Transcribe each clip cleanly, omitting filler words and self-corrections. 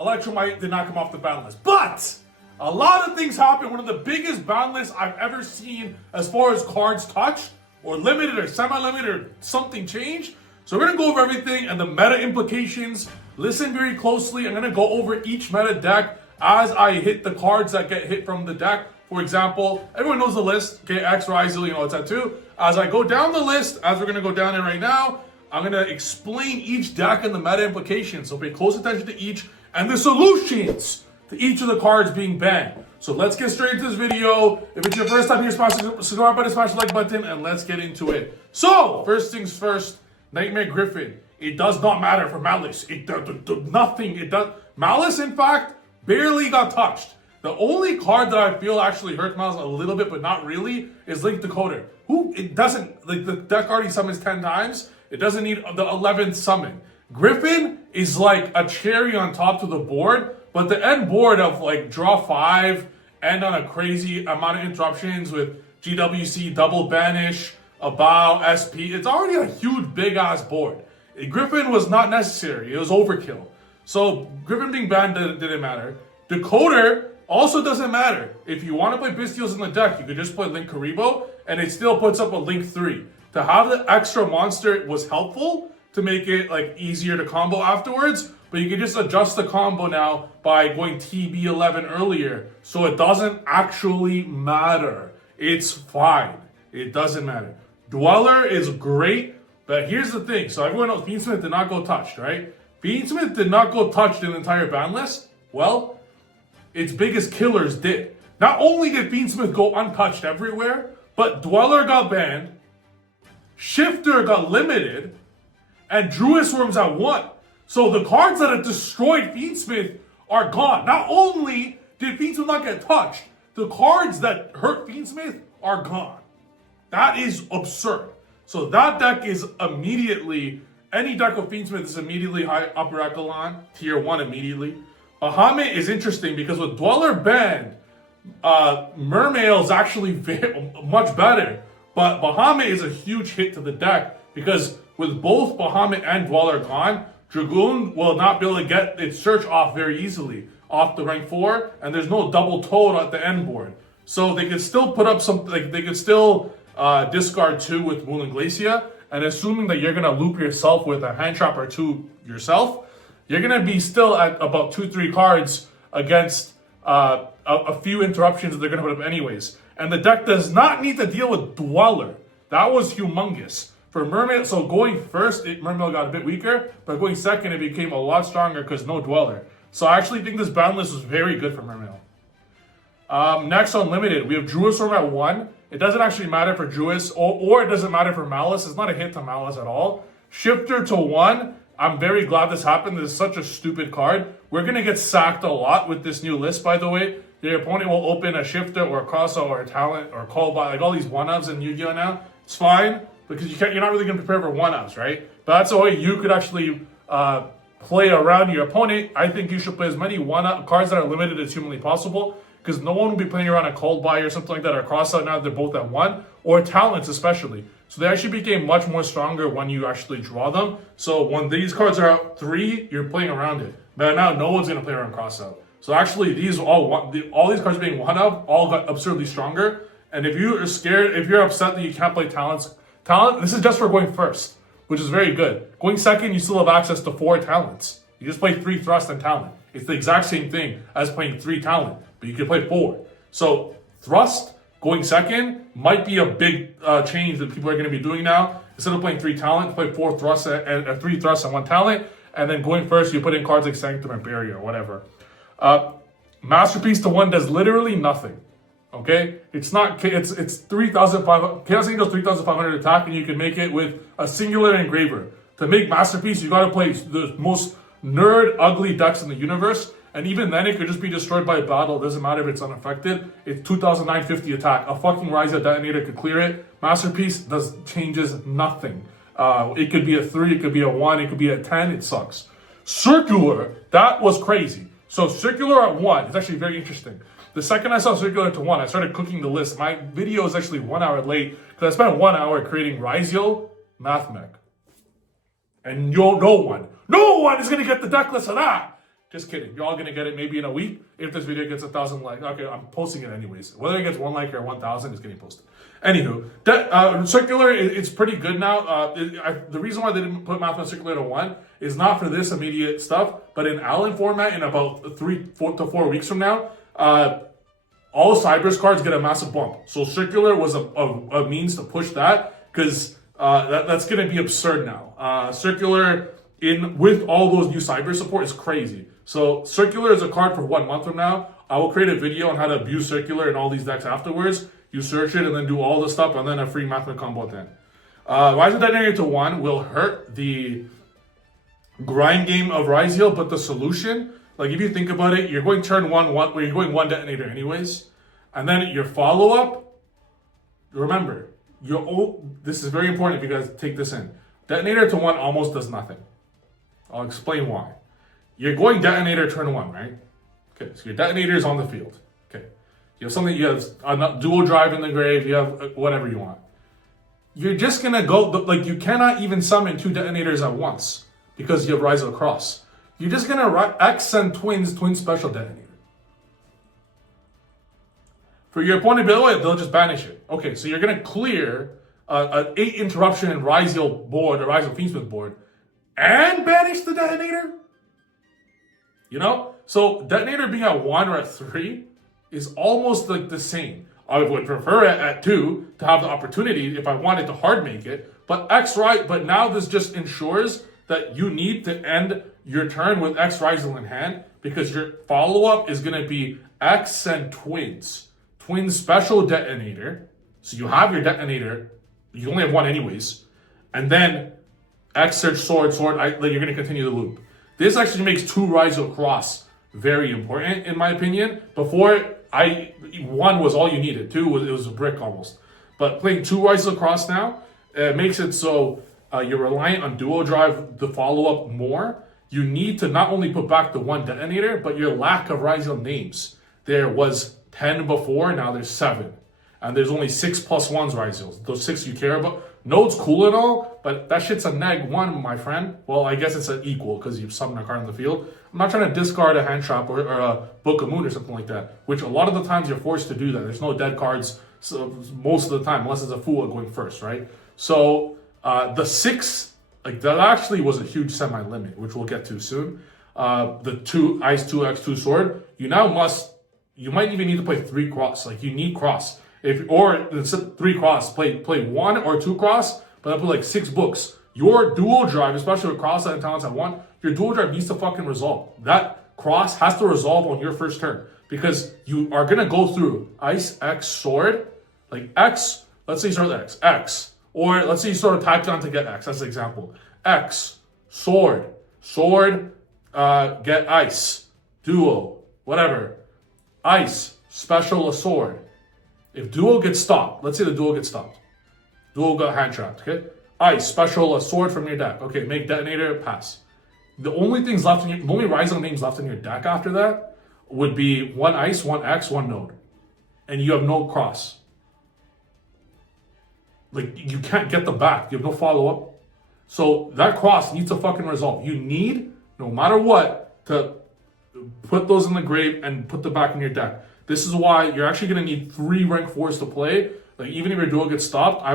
Electromite did not come off the ban list. But a lot of things happened. One of the biggest ban lists I've ever seen as far as cards touched, or limited, or semi-limited, or something changed. So we're going to go over everything and the meta implications. Listen very closely. I'm going to go over each meta deck as I hit the cards that get hit from the deck. For example, everyone knows the list. Okay, X, Y, Z, it's at 2. As I go down the list, as we're going to go down it right now, I'm going to explain each deck and the meta implications. So pay close attention to each and the solutions to each of the cards being banned. So let's get straight into this video. If it's your first time here, subscribe button, smash the like button, and let's get into it. So, first things first, Nightmare Griffin. It does not matter for Malice. It does nothing. It does. Malice, in fact, barely got touched. The only card that I feel actually hurts Malice a little bit, but not really, is Link Decoder. Who, it doesn't, like the deck already summons 10 times. It doesn't need the 11th summon. Griffin is like a cherry on top to the board, but the end board of like draw 5, end on a crazy amount of interruptions with GWC, double banish, a bow, SP. It's already a huge big ass board. Griffin was not necessary. It was overkill. So Griffin being banned didn't matter. Decoder also doesn't matter. If you want to play Bystials in the deck, you could just play Link Karibo, and it still puts up a Link 3. To have the extra monster was helpful to make it like easier to combo afterwards, but you can just adjust the combo now by going TB11 earlier, so it doesn't actually matter. It's fine. It doesn't matter. Dweller is great, but here's the thing. So everyone knows Beansmith did not go touched, right? Beansmith did not go touched in the entire ban list. Well, its biggest killers did. Not only did Beansmith go untouched everywhere, but Dweller got banned, Shifter got limited, and Druid Worms at 1. So the cards that have destroyed Fiendsmith are gone. Not only did Fiendsmith not get touched, the cards that hurt Fiendsmith are gone. That is absurd. So that deck is immediately, any deck with Fiendsmith is immediately high upper echelon, tier 1 immediately. Bahamut is interesting because with Dweller banned, Mermail is actually much better. But Bahamut is a huge hit to the deck because with both Bahamut and Dweller gone, Dragoon will not be able to get its search off very easily off the rank 4, and there's no double toad at the end board. So they could still put up something, like they could still discard 2 with Woolen Glacia, and assuming that you're going to loop yourself with a hand trap or 2 yourself, you're going to be still at about 2-3 cards against a few interruptions that they're going to put up anyways. And the deck does not need to deal with Dweller. That was humongous. For Mermail, so going first, Mermail got a bit weaker, but going second, it became a lot stronger because no Dweller. So I actually think this ban list was very good for Mermail. Next on Limited, we have Druisworm at 1. It doesn't actually matter for Druis, or it doesn't matter for Malice. It's not a hit to Malice at all. Shifter to 1. I'm very glad this happened. This is such a stupid card. We're going to get sacked a lot with this new list, by the way. Your opponent will open a Shifter or a Crosso or a Talent or a Callby, like all these 1-ofs in Yu-Gi-Oh! Now. It's fine, because you're not really going to prepare for 1-ofs, right? But that's a way you could actually play around your opponent. I think you should play as many 1-off cards that are limited as humanly possible, because no one will be playing around a Callby or something like that, or Crossout now they're both at 1, or Talents especially. So they actually became much more stronger when you actually draw them. So when these cards are out 3, you're playing around it. But now no one's going to play around Crossout. So actually these all these cards being 1-of all got absurdly stronger. And if you are scared, if you're upset that you can't play Talents, this is just for going first, which is very good. Going second, you still have access to 4 Talents. You just play 3 Thrust and Talent. It's the exact same thing as playing 3 Talent, but you can play 4. So Thrust going second might be a big change that people are going to be doing now. Instead of playing 3 Talent, play 4 Thrusts and 3 Thrusts and 1 Talent, and then going first, you put in cards like Sanctum and Barrier or whatever. Masterpiece to 1 does literally nothing. Okay, it's 3,500. Chaos Angel's 3,500 attack, and you can make it with a singular engraver. To make Masterpiece, you gotta play the most nerd, ugly decks in the universe, and even then, it could just be destroyed by a battle. It doesn't matter if it's unaffected. It's 2,950 attack. A fucking Ryza detonator could clear it. Masterpiece changes nothing. It could be a 3, it could be a 1, it could be a 10. It sucks. Circular, that was crazy. So Circular at 1 is actually very interesting. The second I saw Circular to 1, I started cooking the list. My video is actually 1 hour late because I spent 1 hour creating Ryzio Mathmech. And no one is going to get the deck list of that. Just kidding. You're all gonna get it maybe in a week if this video gets 1,000 likes. Okay, I'm posting it anyways. Whether it gets 1 like or 1,000, it's getting posted. Anywho, that circular, it's pretty good now. The reason why they didn't put Math on circular to 1 is not for this immediate stuff, but in Allen format, in about 3 to 4 weeks from now, all Cybers cards get a massive bump. So circular was a means to push that, because that's going to be absurd now. Circular with all those new Cyber support is crazy. So circular is a card for 1 month from now. I will create a video on how to abuse circular and all these decks afterwards. You search it and then do all the stuff, and then a free Math combo at the end. Rise of Detonator to 1 will hurt the grind game of Rise Heal, but the solution, like if you think about it, you're going turn 1, where you're going 1 detonator anyways, and then your follow-up, remember, this is very important if you guys take this in. Detonator to 1 almost does nothing. I'll explain why. You're going detonator turn 1, right? Okay, so your detonator is on the field. Okay. You have something, you have a dual drive in the grave, you have whatever you want. You're just gonna go, like you cannot even summon 2 detonators at once because you have Rise of Cross. You're just gonna X and twin special detonator. For your opponent, they'll just banish it. Okay, so you're gonna clear an 8 interruption and Rise Heal board, or Rise of Fiendsmith board, and banish the detonator? You know? So detonator being at 1 or at 3 is almost like the same. I would prefer it at 2 to have the opportunity if I wanted to hard make it. But but now this just ensures that you need to end your turn with X Rizal in hand, because your follow-up is going to be X and twins. Twin special detonator. So you have your detonator. You only have 1 anyways. And then X search sword. You're going to continue the loop. This actually makes 2 Rizal Cross very important, in my opinion. Before, 1 was all you needed. 2 was a brick almost. But playing 2 Rizal Cross now makes it so you're reliant on dual drive to follow up more. You need to not only put back the 1 detonator, but your lack of Rizal names. There was 10 before, now there's 7. And there's only 6 plus 1s Rizals. Those 6 you care about. Node's cool and all, but that shit's a neg 1, my friend. Well, I guess it's an equal because you summon a card on the field. I'm not trying to discard a hand trap or a Book of Moon or something like that, which a lot of the times you're forced to do that. There's no dead cards most of the time, unless it's a Fua going first, right? So the 6, like that actually was a huge semi-limit, which we'll get to soon. The 2 Ice 2x2 sword, you might even need to play 3 cross. Like you need cross. Or instead of 3 cross, play 1 or 2 cross, but then put like 6 books. Your dual drive, especially with cross and talents at 1, your dual drive needs to fucking resolve. That cross has to resolve on your first turn, because you are gonna go through Ice X sword, like X. Let's say you start with X, or let's say you start attack on to get X. That's the example. X sword, get Ice, duo, whatever. Ice special a sword. If duo gets stopped, let's say the duo gets stopped. Duo got hand trapped, okay? Ice, special, a sword from your deck. Okay, make detonator, pass. The only Rizal names left in your deck after that would be 1 Ice, 1 X, 1 Node. And you have no cross. Like, you can't get them back. You have no follow-up. So that cross needs to fucking resolve. You need, no matter what, to put those in the grave and put them back in your deck. This is why you're actually going to need 3 rank 4s to play. Like, even if your duo gets stopped, I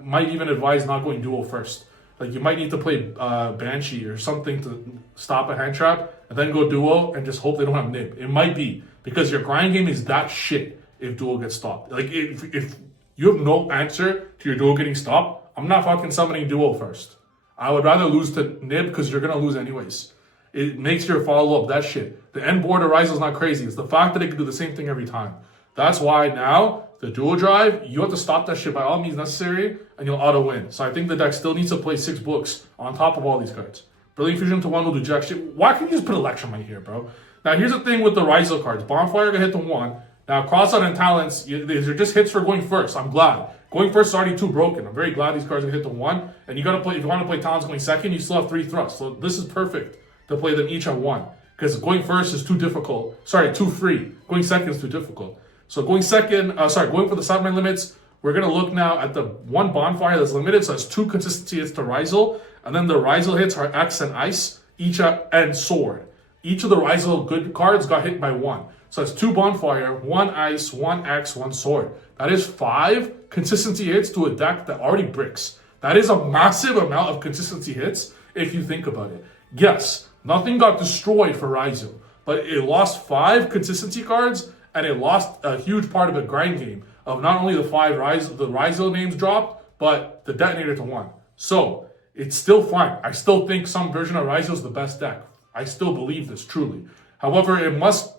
might even advise not going duo first. Like, you might need to play Banshee or something to stop a hand trap, and then go duo and just hope they don't have nib. It might be, because your grind game is that shit if duo gets stopped. Like, if you have no answer to your duo getting stopped, I'm not fucking summoning duo first. I would rather lose to nib, because you're going to lose anyways. It makes your follow-up that shit. The end board of Rizal is not crazy. It's the fact that it can do the same thing every time. That's why now, the dual drive, you have to stop that shit by all means necessary, and you'll auto-win. So I think the deck still needs to play 6 books on top of all these cards. Brilliant Fusion to 1 will do jack shit. Why can't you just put Electromite here, bro? Now, here's the thing with the Rizal cards. Bonfire can hit to 1. Now, Crossout and Talents, these are just hits for going first. I'm glad. Going first is already too broken. I'm very glad these cards are going to hit to 1. And you got to play, if you want to play Talents going second, you still have 3 thrusts. So this is perfect to play them each at 1. Because going first is too difficult. Sorry, too free. Going second is too difficult. So going for the sideline limits, we're going to look now at the 1 Bonfire that's limited. So it's 2 consistency hits to Rizal. And then the Rizal hits are X and Ice, each and Sword. each of the Rizal good cards got hit by 1. So that's 2 Bonfire, 1 Ice, 1 X, 1 Sword. That is 5 consistency hits to a deck that already bricks. That is a massive amount of consistency hits if you think about it. Yes, nothing got destroyed for Rizal, but it lost 5 consistency cards and it lost a huge part of a grind game of not only the 5 Rizal names dropped, but the detonator to 1. So it's still fine. I still think some version of Rizal is the best deck. I still believe this truly. However,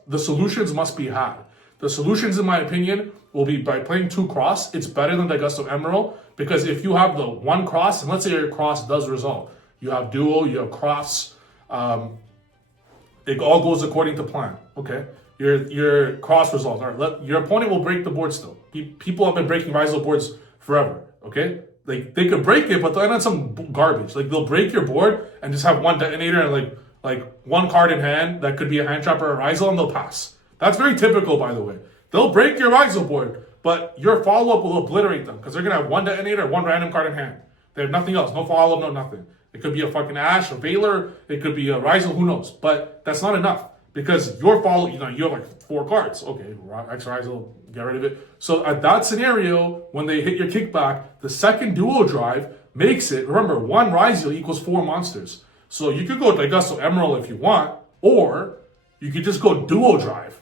the solutions must be had. The solutions, in my opinion, will be by playing 2 cross. It's better than Augusto Emerald because if you have the 1 cross, and let's say your cross does resolve, you have duo, you have cross, it all goes according to plan. Okay, your cross resolves. All right, your opponent will break the board still. People have been breaking Rizal boards forever. Okay, like they could break it, but they'll end on some garbage. Like they'll break your board and just have 1 detonator and like 1 card in hand that could be a hand trap or a Rizal, and they'll pass. That's very typical, by the way. They'll break your Rizal board, but your follow-up will obliterate them because they're going to have 1 detonator, 1 random card in hand. They have nothing else. No follow-up, no nothing. It could be a fucking Ash, a Valor. It could be a Rizal, who knows? But that's not enough because your follow, you have like 4 cards. Okay, X Rizal, get rid of it. So at that scenario, when they hit your kickback, the second duo drive makes it, remember, 1 Rizal equals 4 monsters. So you could go to Augusto Emerald if you want, or you could just go duo drive.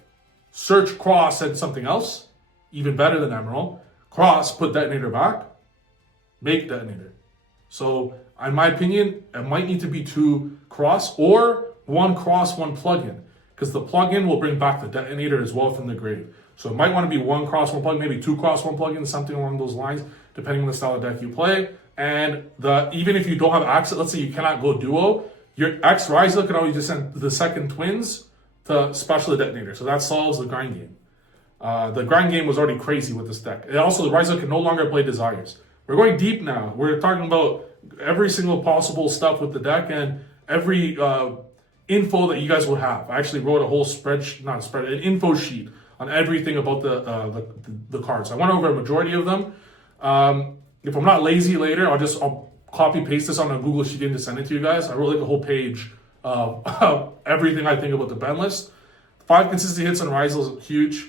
Search cross and something else, even better than Emerald. Cross, put detonator back, make detonator. So, in my opinion, it might need to be 2 cross or 1 cross, 1 plugin. Because the plugin will bring back the detonator as well from the grave. So it might want to be 1 cross, 1 plugin, maybe 2 cross, 1 plugin, something along those lines, depending on the style of deck you play. And even if you don't have access, let's say you cannot go duo, your X Rizal can always just send the second twins to special the detonator. So that solves the grind game. The grind game was already crazy with this deck. And also, the Rizal can no longer play Desires. We're going deep now. We're talking about every single possible stuff with the deck and every info that you guys would have. I actually wrote a whole an info sheet on everything about the cards. I went over a majority of them. If I'm not lazy later, I'll copy paste this on a Google sheet and just send it to you guys. I wrote like a whole page of everything I think about the Banlist. 5 consistent hits on Rizal is huge.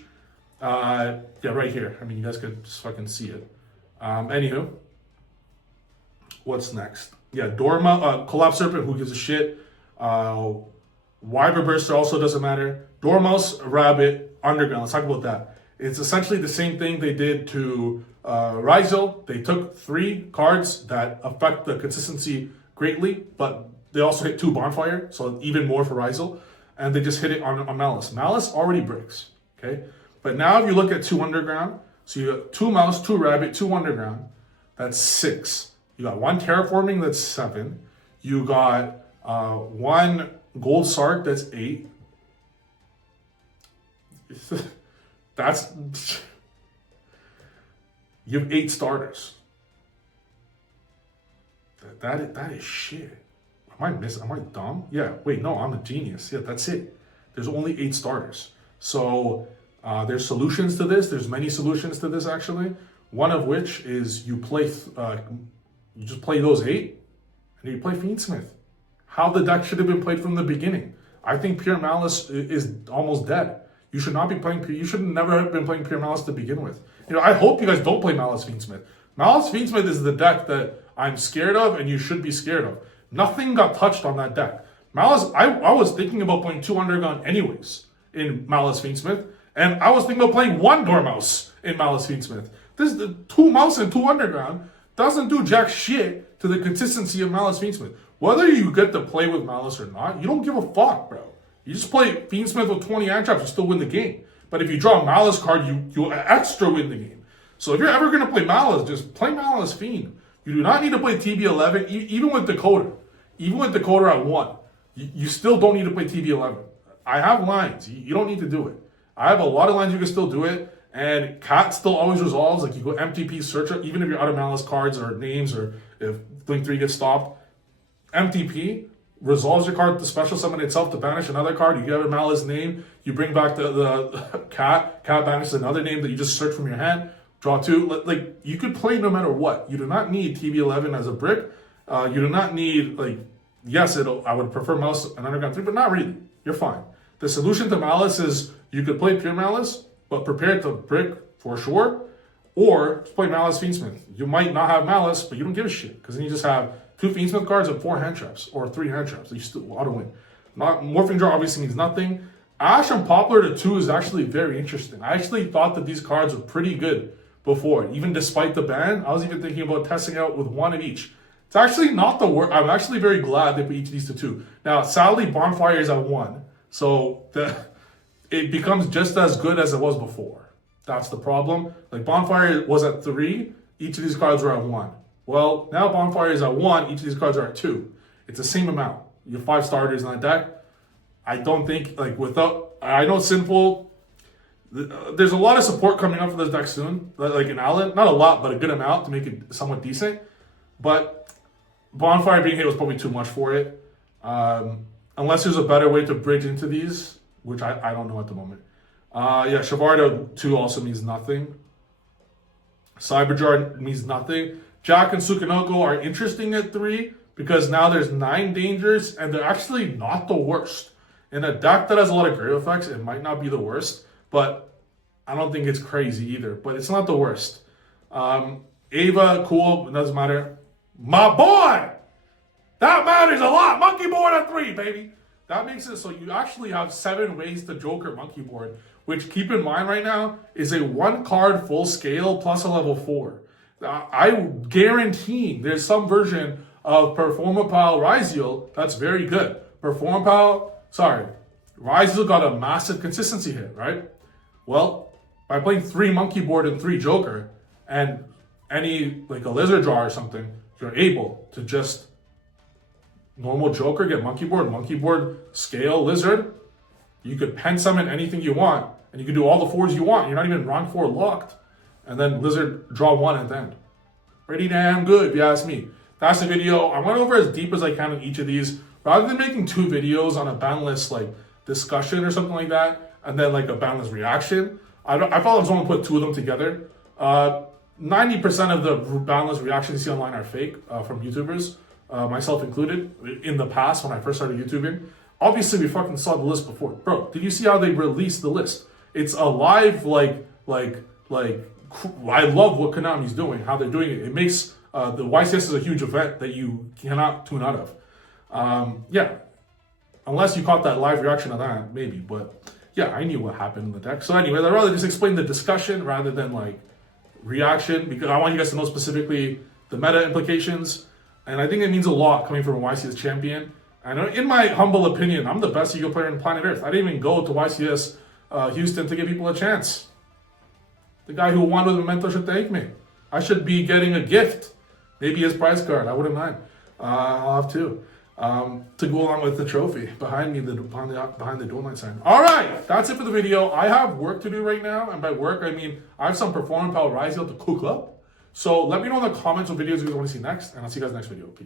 Yeah, right here. I mean, you guys could just fucking see it. Anywho, what's next? Yeah, Collapse Serpent, who gives a shit? Wyver Burster also doesn't matter. Dormouse, Rabbit, Underground. Let's talk about that. It's essentially the same thing they did to Rizal. They took 3 cards that affect the consistency greatly, but they also hit 2 Bonfire, so even more for Rizal. And they just hit it on Malice. Malice already breaks, okay? But now if you look at 2 Underground, so you got 2 Mouse, 2 Rabbit, 2 Underground, that's 6. You got 1 Terraforming, that's 7. You got 1 Gold Sark, that's 8. That's... You have 8 starters. That is shit. Am I dumb? Yeah, wait, no, I'm a genius. Yeah, that's it. There's only 8 starters. So there's solutions to this. There's many solutions to this, actually. One of which is you just play those 8, and you play Fiendsmith. How the deck should have been played from the beginning. I think Pure Malice is almost dead. You should not be playing. You should never have been playing Pure Malice to begin with. I hope you guys don't play Malice Fiendsmith. Malice Fiendsmith is the deck that I'm scared of, and you should be scared of. Nothing got touched on that deck. Malice, I was thinking about playing 2 Underground anyways in Malice Fiendsmith, and I was thinking about playing 1 Dormouse in Malice Fiendsmith. This the 2 Mouse and 2 Underground doesn't do jack shit to the consistency of Malice Fiendsmith. Whether you get to play with Malice or not, you don't give a fuck, bro. You just play Fiendsmith with 20 hand traps, you still win the game. But if you draw a Malice card, you extra win the game. So if you're ever going to play Malice, just play Malice Fiend. You do not need to play TB11, even with Decoder. Even with Decoder at 1, you still don't need to play TB11. I have lines. You don't need to do it. I have a lot of lines you can still do it. And Cat still always resolves. Like you go MTP search, even if you're out of Malice cards or names, or if Blink 3 gets stopped. MTP resolves your card to special summon itself to banish another card. You get a Malice name. You bring back the Cat. Cat banishes another name that you just search from your hand. Draw 2. Like you could play no matter what. You do not need TB11 as a brick. You do not need, like, yes, I would prefer Mouse and Underground 3, but not really. you're fine. The solution to Malice is you could play pure Malice, but prepare to brick for sure, or play Malice Fiendsmith. You might not have Malice, but you don't give a shit, because then you just have 2 Fiendsmith cards and 4 hand traps, or 3 hand traps. You still auto win. Not Morphing Draw obviously means nothing. Ash and Poplar to 2 is actually very interesting. I actually thought that these cards were pretty good before, even despite the ban. I was even thinking about testing out with 1 of each. It's actually not the worst. I'm actually very glad they put each of these to 2. Now, sadly, Bonfire is at 1, so it becomes just as good as it was before. That's the problem. Like, Bonfire was at 3, each of these cards were at 1. Well, now Bonfire is at 1, each of these cards are at 2. It's the same amount. You have 5 starters in that deck. I don't think, like, I know Sinful, there's a lot of support coming up for this deck soon, like in Allen. Not a lot, but a good amount to make it somewhat decent. But Bonfire being hit was probably too much for it. Unless there's a better way to bridge into these, which I don't know at the moment. Yeah, Shavarda 2 also means nothing. Cyberjar means nothing. Jack and Sukanoko are interesting at 3 because now there's 9 dangers and they're actually not the worst. In a deck that has a lot of grave effects, it might not be the worst, but I don't think it's crazy either. But it's not the worst. Ava, cool, it doesn't matter. My boy! That matters a lot. Monkey board at 3, baby. That makes it so you actually have 7 ways to Joker monkey board, which, keep in mind right now, is a 1 card full scale plus a level 4. I guarantee there's some version of Performapal Ryziel that's very good. Ryziel got a massive consistency hit, right? Well, by playing 3 monkey board and 3 Joker, and any, like a lizard draw or something, you're able to just normal Joker, get monkey board, scale, lizard. You could pen summon anything you want, and you can do all the 4s you want. You're not even rank 4 locked. And then lizard, draw 1 at the end. Pretty damn good, if you ask me. That's the video. I went over as deep as I can in each of these. Rather than making 2 videos on a Banlist like discussion or something like that, and then like a Banlist reaction, I thought I was going to put 2 of them together. 90% of the Banlist reactions you see online are fake from YouTubers, myself included, in the past when I first started YouTubing. Obviously, we fucking saw the list before. Bro, did you see how they released the list? It's a live, I love what Konami's doing, how they're doing it. It makes the YCS is a huge event that you cannot tune out of. Yeah, unless you caught that live reaction of that, maybe. But yeah, I knew what happened in the deck. So anyway, I'd rather just explain the discussion rather than like reaction, because I want you guys to know specifically the meta implications. And I think it means a lot coming from a YCS champion. And in my humble opinion, I'm the best Yu-Gi-Oh player on planet Earth. I didn't even go to YCS Houston to give people a chance. The guy who won with Memento should thank me. I should be getting a gift. Maybe his prize card. I wouldn't mind. I'll have 2 to go along with the trophy behind me, behind the dual line sign. All right, that's it for the video. I have work to do right now, and by work I mean I have some Performapal Ryziel to cook up. So let me know in the comments what videos you guys want to see next, and I'll see you guys next video. Peace.